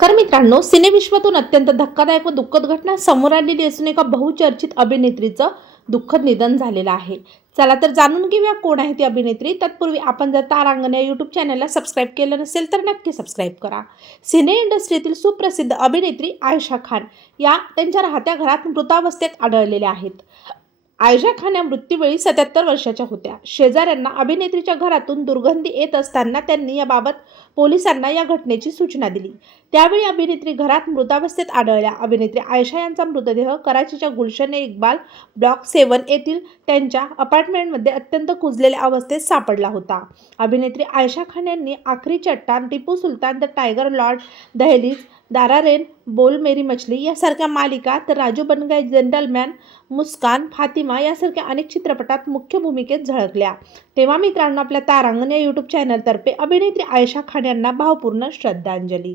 तर मित्रांनो सिनेविश्वातून अत्यंत धक्कादायक व दुःखद घटना समोर आलेली असून एका बहुचर्चित अभिनेत्रीचं दुःखद निधन झालेलं आहे. चला तर जाणून घेऊया कोण आहे ती अभिनेत्री. तत्पूर्वी आपण जर तारांगण या यूट्यूब चॅनलला सबस्क्राईब केलं नसेल तर नक्की सबस्क्राईब करा. सिने इंडस्ट्रीतील सुप्रसिद्ध अभिनेत्री आयशा खान या त्यांच्या राहत्या घरात मृतावस्थेत आढळलेल्या आहेत. आयशा खान या मृत्यूवेळी सत्याहत्तर वर्षाच्या होत्या. शेजाऱ्यांना अभिनेत्रीच्या घरातून दुर्गंधी येत असताना त्यांनी याबाबत पोलिसांना या घटनेची सूचना दिली. त्यावेळी अभिनेत्री घरात मृतावस्थेत आढळल्या. अभिनेत्री आयशा यांचा मृतदेह कराचीच्या गुलशन इकबाल इक्बाल ब्लॉक सेवन येथील त्यांच्या अपार्टमेंटमध्ये अत्यंत कुजलेल्या अवस्थेत सापडला होता. अभिनेत्री आयशा खान यांनी Aakhri Chattan Tipu Sultan the tiger lord Dahleez दारारेन बोल मेरी मछली यासारख्या मालिका तर राजू बनगाई जनरलमॅन मुस्कान फातिमा यासारख्या अनेक चित्रपटात मुख्य भूमिकेत झळकल्या. तेव्हा मित्रांनो आपल्या तारांगण या यूट्यूब चॅनलतर्फे अभिनेत्री आयशा खान यांना भावपूर्ण श्रद्धांजली.